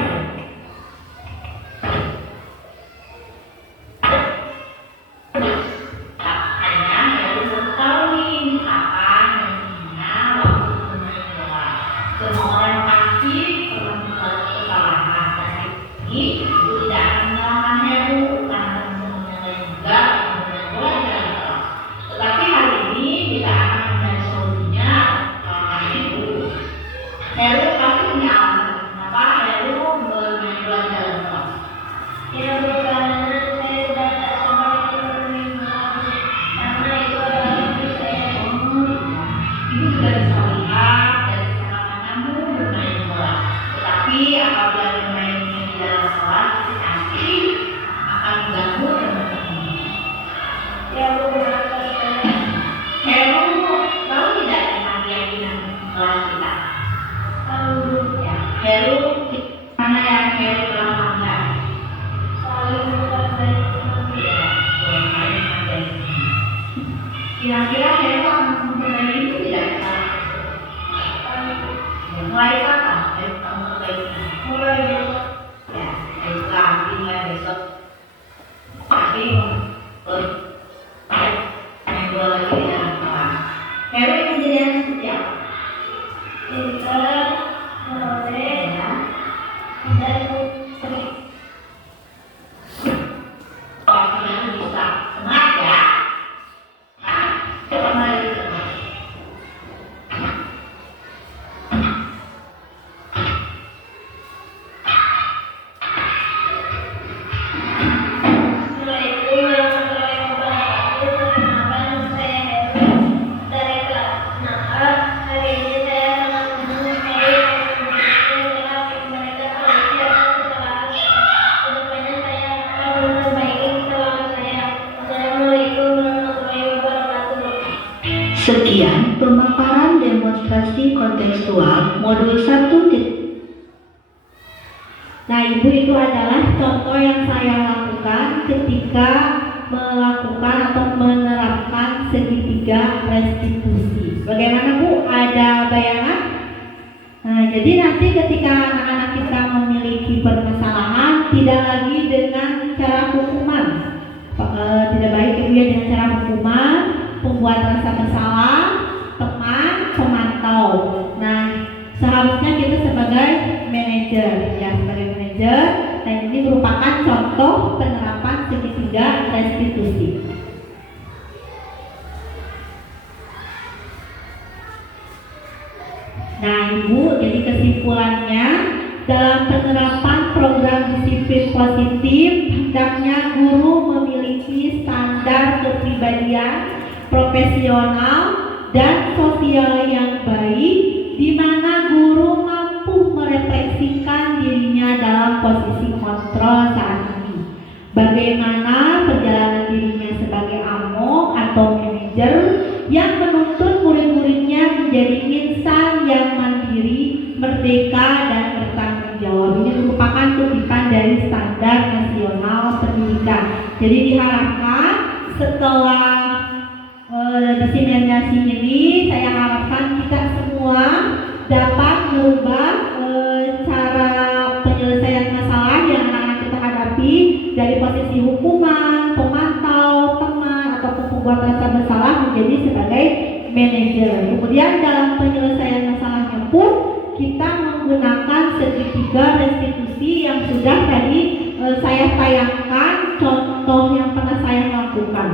Kira-kira Heru akan memperbaiki itu tidak? Mulai kapan Heru akan memperbaiki? Mulai besok. Ya, baiklah, mulai besok. Tapi main bola lagi di dalam kelas. Heru ingin jadi yang seperti apa? Pintar, boleh, dan putri. Pastinya bisa. Semangat ya. Kembali ke kelas. Assalamualaikum warahmatullahi wabarakatuh. Perkenalkan, saya Heru dari kelas 6A. Hari ini saya sangat senang sekali setelah mereka kondisi atas kesalahan saya. Kedepannya saya akan memperbaiki kesalahan saya. Assalamualaikum warahmatullahi wabarakatuh. Sekian pemaparan demonstrasi kontekstual modul 1. Nah, Ibu, itu adalah contoh yang saya lakukan ketika melakukan atau menerapkan segitiga restitusi. Bagaimana Bu? Ada bayangan? Nah, jadi nanti ketika anak-anak kita memiliki permasalahan, tidak lagi dengan cara hukuman. Tidak baik Ibu ya dengan cara hukuman, pembuat rasa bersalah, teman, pemantau. Nah, seharusnya kita sebagai manajer, ya sebagai manajer, dan ini merupakan contoh penerapan segitiga restitusi. Nah, Ibu, jadi kesimpulannya dalam penerapan program disiplin positif, hendaknya guru memiliki standar kepribadian profesional dan sosial yang baik, di mana guru mampu merefleksikan posisi kontrol saat ini. Bagaimana perjalanan dirinya sebagai amok atau manajer yang menuntut murid-muridnya menjadi insan yang mandiri, merdeka, dan bertanggung jawab. Ini merupakan kutipan dari Standar Nasional Pendidikan. Jadi diharapkan setelah diseminasi ini, saya harapkan kita semua dapat merubah cara penyelesaian masalah yang anak-anak kita hadapi dari posisi hukuman, pemantau, teman, ataupun pembuat rasa bersalah menjadi sebagai manajer. Kemudian dalam penyelesaian masalahnya pun kita menggunakan segitiga restitusi yang sudah tadi saya tayangkan contoh yang pernah saya lakukan.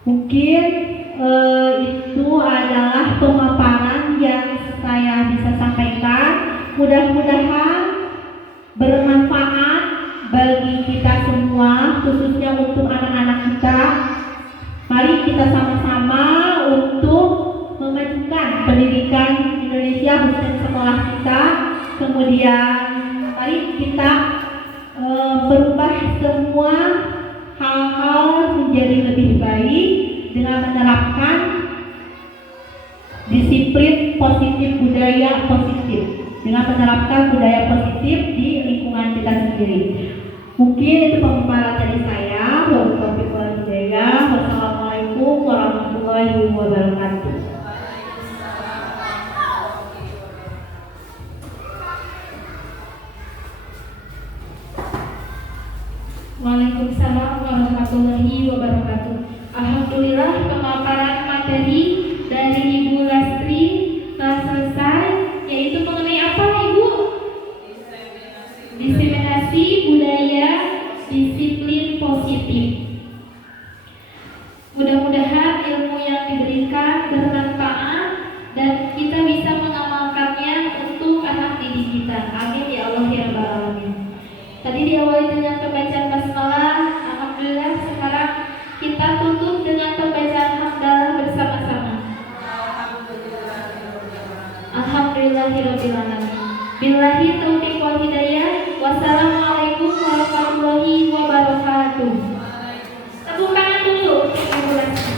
Mungkin itu adalah pemaparan yang saya bisa sampaikan. Mudah-mudahan bermanfaat bagi kita semua, khususnya untuk anak-anak kita. Mari kita sama-sama untuk memajukan pendidikan Indonesia, khususnya sekolah kita. Kemudian mari kita berubah semua hal-hal menjadi lebih baik dengan menerapkan disiplin positif, budaya positif, dengan menerapkan budaya positif di lingkungan kita sendiri. Mungkin itu pemaparan dari saya. Wassalamualaikum warahmatullahi wabarakatuh. Waalaikumsalam warahmatullahi wabarakatuh. Alhamdulillah pemaparan materi dari Ibu Lastri telah selesai, yaitu mengenai apa Ibu? Diseminasi budaya disiplin positif. Mudah-mudahan ilmu yang diberikan bermanfaat dan kita bisa mengamalkannya untuk anak didik kita. Amin ya Allah ya Rabbal Alamin. Tadi diawali dengan pembacaan basmalah. Alhamdulillah, sekarang kita tutup dengan pembacaan hamdalah bersama-sama. Alhamdulillahirabbil alamin. Billahi taufiq wal hidayah. Wassalamualaikum warahmatullahi wabarakatuh. Tepuk tangan dulu untuk Ibu Lastri.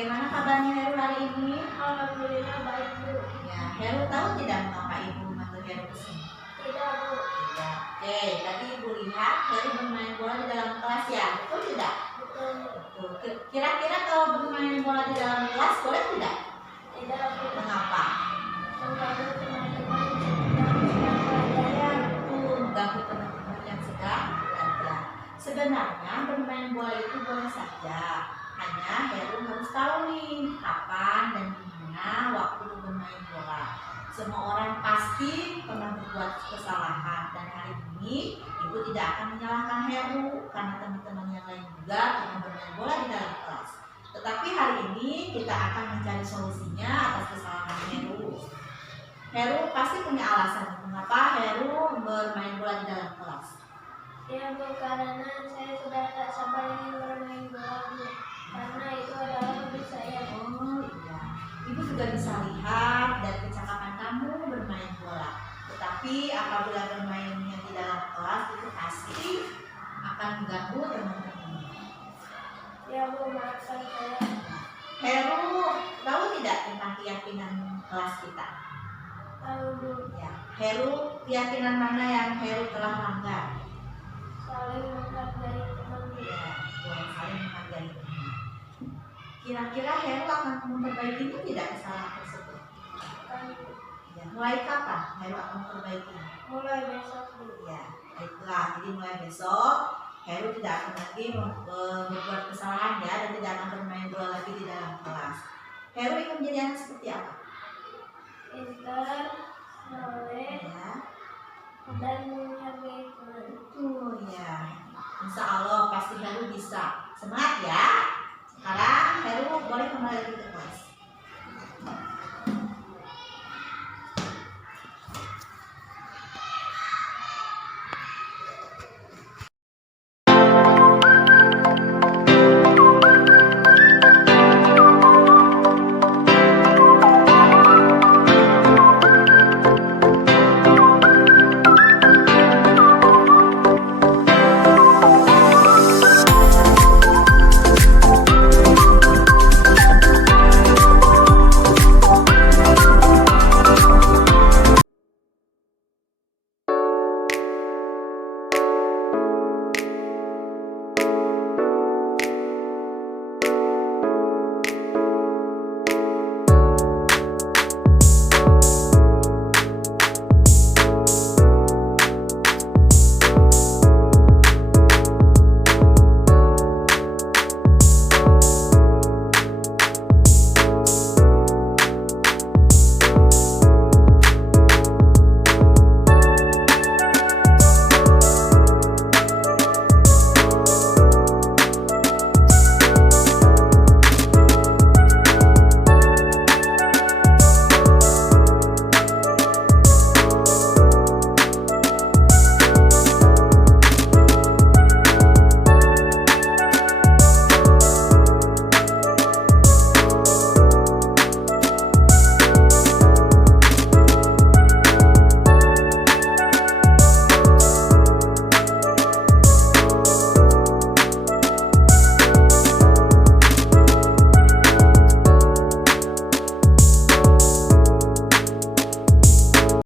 Bagaimana kabarnya Heru hari ini? Alhamdulillah baik Bu. Ya, Heru tahu tidak mengapa Ibu manggil Heru ke sini? Tidak Bu. Tidak. Oke, tadi Ibu lihat Heru bermain bola di dalam kelas ya, betul tidak? Betul. Betul. Kira-kira kalau bermain bola di dalam kelas boleh tidak? Tidak Bu. Mengapa? Mengganggu teman-teman yang sedang belajar. Betul, ganggu teman-teman yang sedang belajar. Sebenarnya bermain bola itu boleh saja. Hanya Heru harus tahu nih kapan dan di mana waktu bermain bola. Semua orang pasti pernah berbuat kesalahan dan hari ini Ibu tidak akan menyalahkan Heru karena teman-teman yang lain juga pernah bermain bola di dalam kelas. Tetapi hari ini kita akan mencari solusinya atas kesalahan Heru. Heru pasti punya alasan mengapa Heru bermain bola di dalam kelas. Ya Bu, karena saya sudah tak sabar ingin bermain bola Bu. Karena itu adalah hobi saya. Oh iya, Ibu juga bisa lihat dari kecakapan kamu bermain bola. Tetapi apabila bermainnya di dalam kelas itu pasti akan mengganggu teman-teman. Ya Bu, maafkan saya. Heru tahu tidak tentang keyakinan kelas kita? Tahu Bu, Ya, Heru keyakinan mana yang Heru telah langgar? saling menghargai teman Bu. Ya, boleh saling menghargai teman. Kira-kira Heru akan memperbaikinya tidak kesalahan tersebut? Kan Bu. Ya, mulai kapan Heru akan memperbaikinya? Mulai besok Bu. Ya, baiklah. Jadi mulai besok Heru tidak akan lagi berbuat kesalahan ya dan tidak akan bermain bola lagi di dalam kelas. Heru ingin menjadi anak seperti apa? Pintar, soleh, Ya, dan menghargai teman. betul ya. Insya Allah pasti Heru bisa. Semangat ya. Sekarang Heru boleh kembali lagi ke